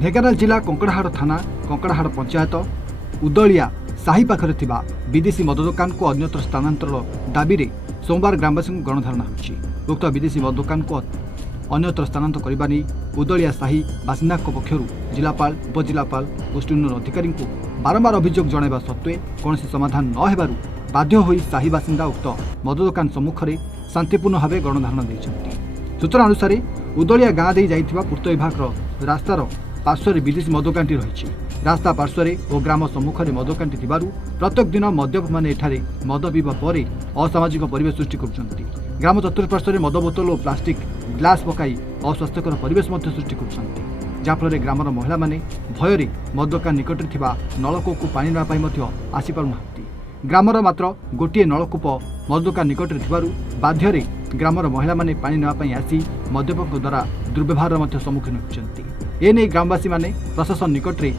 ढेंकानाल जिला कंकड़ाहाड़ थाना कंकड़ाहाड़ पंचायत उदलिया साही पाखरे थिबा विदेशी मद दुकान को अन्यत्र स्थानांतर दाबी रे सोमवार ग्रामवासी गणधारणा होछि। उक्त विदेशी मद दुकान को अन्यत्र स्थानांतर करबा नै उदलिया साही बासिंदा पक्षरु जिलापाल उपजिलापाल गोष्ठीन्वर अधिकारी को बारंबार अभियोग जणाइबा सत्वे कौनसी समाधान न हेबारु बाध्य होई साही बासिंदा उक्त मद दुकान सम्मुख में शांतिपूर्ण भाव गणधारणा दैछन्ति। सूचना अनुसार उदलिया गाँ दे जाइथिबा पूर्त विभाग रास्तार पार्श्व विदेशी मद दुकानटी रही। रास्ता पार्श्व और ग्राम सम्मुख में मद दुकानटी थिबारु प्रत्येक दिन मद्यप माने एठारे मद पीवा पर असामाजिक परिवेश सृष्टि करुछन्ति। ग्राम चतुर्पार्श्व मद बोतल और प्लास्टिक ग्लास पकाई अस्वास्थ्यकर परिवेश सृष्टि करुछन्ति, जहाँफल ग्रामर महिला माने भय मद दुकान निकट थिबा नलकूप को पानी ना पाई आसी पारुनाहांति। ग्रामर मात्र गोटे नलकूप मद दुकान निकट थिबारु बाध्य ग्रामर महिला माने पानी ना पाई आसी मद्यपक द्वारा दुर्व्यवहार सम्मुखीन होती। एने ग्रामवासी माने प्रशासन निकट में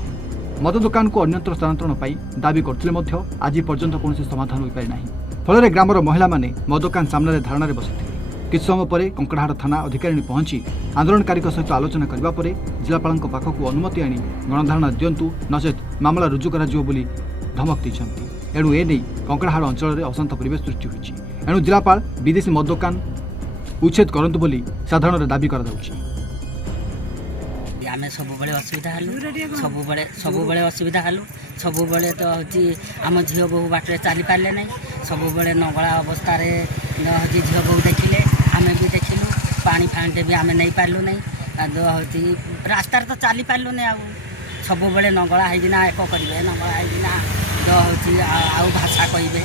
मद दुकान को अन्यत्र स्थानांतरण पाई दाबी करथिले आज पर्यंत कौन समाधान हो पारि नाही। फल ग्रामर महिला माने मद दुकान सामने धारणा बसिथिले। किछ समय पर कंकड़ाहाड़ थाना अधिकारी पहुंची आंदोलनकारी सहित आलोचना करबा परे जिलापाल पाखक अनुमति आनी गणधारणा दिंतु नचेत मामला रुजु कर धमक दैछन्ति। एणु एने कंकड़ाहाड़ अंचल में अशांत परिवेश सृष्टि होइछि। एणु जिलापाल विदेशी मद दुकान उच्छेद करंतु बोली साधारण दाबी कराଯାଉଛି। आमे सबुबले असुविधा हलु सबुबले असुविधा हलु सबुबले तो हची आम झील बहु बाटे चली पारे ना सबुबले नगला अवस्था हची झील बहु देखिले आमे भी देखिलु पानी फांटे भी आमे नहीं पार्लु नहीं हची रास्ता तो चली पार्लु नहीं सबुबले नगला होना एक करेंगे नगला होना हची आउ भाषा कहे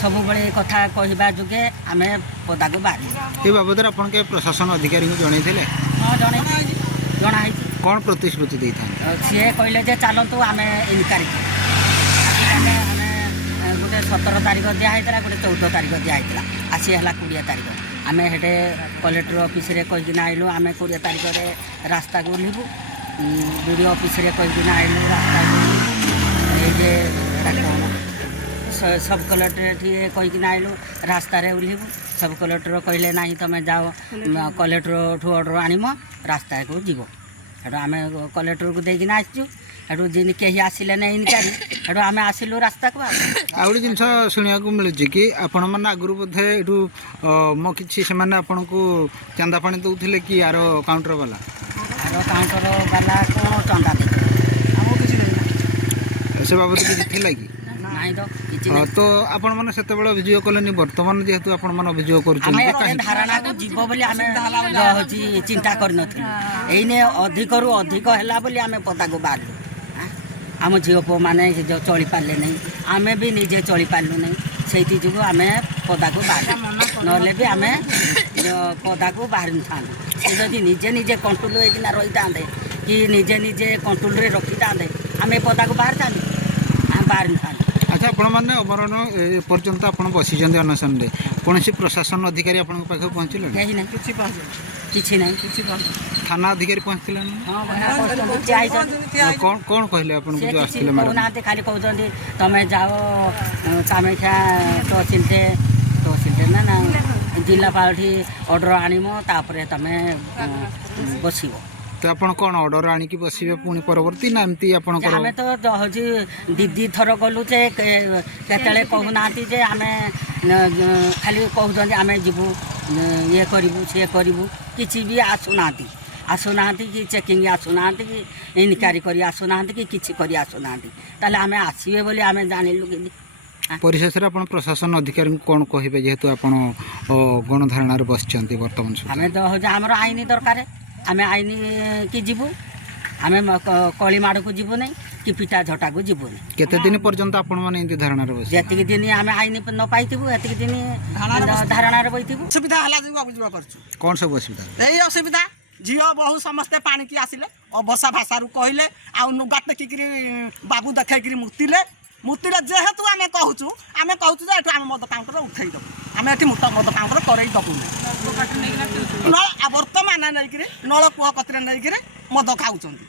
सबुबले कथा कहवा जुगे आमे पदा को बाहर ये बाबद आप प्रशासन अधिकारी को जनई हाँ जनाई कौन प्रतिश्रुति दे सी कहले जे चलतु आम इनक्वारी गोटे 17 तारीख दिखाई गोटे 14 तारीख दिखाई आसी है 20 तारीख आम हेटे कलेक्टर ऑफिस रे कहीकिना आइलु आम 20 तारीख में रास्ता को ओह्लू वीडियो ऑफिस रे कहीकिना आइलु रास्ता को सब कलेक्टर कहीकिना आइलु रास्ता रे ओह्लू सब कलेक्टर कहले ना तुम जाओ कलेक्टर ठू अर्डर आनम रास्ता को जीव हेटू आम कलेक्टर को देकिना आसचु हेटू जिन कहीं आसिले ना इनक्वारी हेटू आम आसिलु रास्ता को आउट जिन शुणा मिलूँ कि आपण मैंने आगु बोधे यू मो कि आपन को चंदा पानी दौले कि यार काउंटर वाला कौन चंदा से बाबद किसी थी कि तो आपण मैंने से अभियोग कले बर्तमान जेहेतु आपण मैंने अभियोग धारणा को जीव बोली आम चिंता करने अधिक रु अधिक है बोली आम पदा को बाहरलु आम झील पुओ मैंने जो चली पारे नहीं आम भी निजे चली पार्लु नहीं से जो आम पदा को बाहर ना भी आम पदा को बाहर था जदि निजे निजे कंट्रोल होना रही था कि निजे निजे कंट्रोल रखी था आम पदा को बाहर था बाहर था। अच्छा आपण मैंने अवरण पर्यंत आप बसी अनशन में कौन प्रशासन अधिकारी आप पहुँचले किसी ना थाना अधिकारी पहुँचते कौन कहले कहना खाली कहते तुम जाओ कामाख्या तहसिल ना जिलापाल ऑर्डर आनम तापर तुम बस तो आप कौन ऑर्डर आनिकी बसवे पुणी परवर्ती ना एमती आप तो हजी दीदी थर गलु जे केतले कहूना जे आम खाली कहते आम जीवु ये करूँ सी करूँ किसी भी आसुना कि चेकिंग आसुना कि इनक्वारी कर आसुना कि किसी कर आसुना ताले आम आसवे बोली आम जानिलु कि परिशेष आप प्रशासन अधिकारी कौन कहे जेहेतु आप गणधारणा बस बर्तमान आम तो हूँ आमर आईन दरकार आम आईन की जीवु आम कलिमाड़ को जीवु नहीं कि पिटा झटा को जीवु नहीं केते दिन पर्यंत आपण माने धारणा बस जी दिन आम आईन न पाई एति दिन धारणा बही असुविधा है कौन सब असुविधा यही असुविधा झील बहु समस्ते पानी की आसिले बसा भाषा कहले आउगा टेकिकी बाबू देखी मुतिले जेहेतु आम कहूँ जे आम मद काउंटर उठे देवु आम ये मद काउंटर करई देवु बर्तमान नहीं नलकूह कतरे नहीं ମଦ ଖାଉଛନ୍ତି।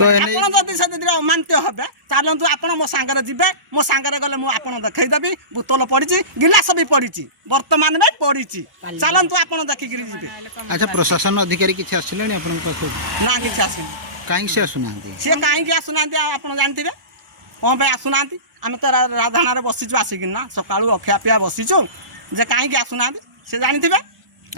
ତ ଏନେ ଆପଣ ଯଦି ସେଥିରେ ଅମାନ୍ୟ ହେବେ ଚାଲନ୍ତୁ ଆପଣ ମୋ ସାଙ୍ଗରେ ଯିବେ, ମୋ ସାଙ୍ଗରେ ଗଲେ ମୁଁ ଆପଣ ଦେଖେଇଦେବି। ବୋତଲ ପଡ଼ିଛି, ଗିଲାସ ବି ପଡ଼ିଛି, ବର୍ତ୍ତମାନ ବି ପଡ଼ିଛି। ଚାଲନ୍ତୁ ଆପଣ ଦେଖିକିରି ଯିବେ। ଆଚ୍ଛା ପ୍ରଶାସନ ଅଧିକାରୀ କିଛି ଆସିଲେଣି ଆପଣଙ୍କ ପାଖକୁ? ନା କିଛି ଆସିନି। କାହିଁକି ସେ ଆସୁନାହାନ୍ତି? ସିଏ କାହିଁକି ଆସୁନାହାନ୍ତି ଆଉ ଆପଣ ଜାଣିଥିବେ କ'ଣ ପାଇଁ ଆସୁନାହାନ୍ତି? ଆମେ ତ ରାଧାଣାରେ ବସିଛୁ ଆସିକିନି ନା, ସକାଳୁ ଅଖିଆ ପିଆ ବସିଛୁ ଯେ କାହିଁକି ଆସୁନାହାନ୍ତି ସେ ଜାଣିଥିବେ।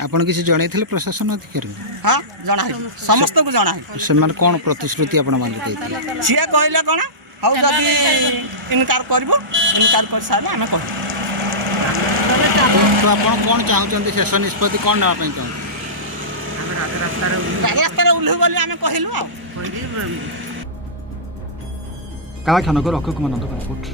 ଆପଣ କିଛି ଜଣେଇଥିଲେ ପ୍ରଶାସନ ଅଧିକାରୀଙ୍କୁ? ହଁ ଜଣା ହେଇଛି, ସମସ୍ତଙ୍କୁ ଜଣା ହେଇଛି। ସେମାନେ କ'ଣ ପ୍ରତିଶ୍ରୁତି ଆପଣମାନଙ୍କୁ ଦେଇଥିଲେ? ସିଏ କହିଲେ କ'ଣ ହଉ ଯଦି ଇନକାର କରିବ, ଇନକାର କରିସାରିଲେ ଆମେ କହିବୁ। ତ ଆପଣ କ'ଣ ଚାହୁଁଛନ୍ତି, ଶେଷ ନିଷ୍ପତ୍ତି କ'ଣ ନେବା ପାଇଁ ଚାହୁଁଛନ୍ତି? ରାସ୍ତାରେ ଓହ୍ଲେଇବୁ ବୋଲି ଆମେ କହିଲୁ ଆଉ। କାଳାଖାନଗର ଅକ୍ଷୟ କୁମାର ନନ୍ଦଙ୍କ ରିପୋର୍ଟ।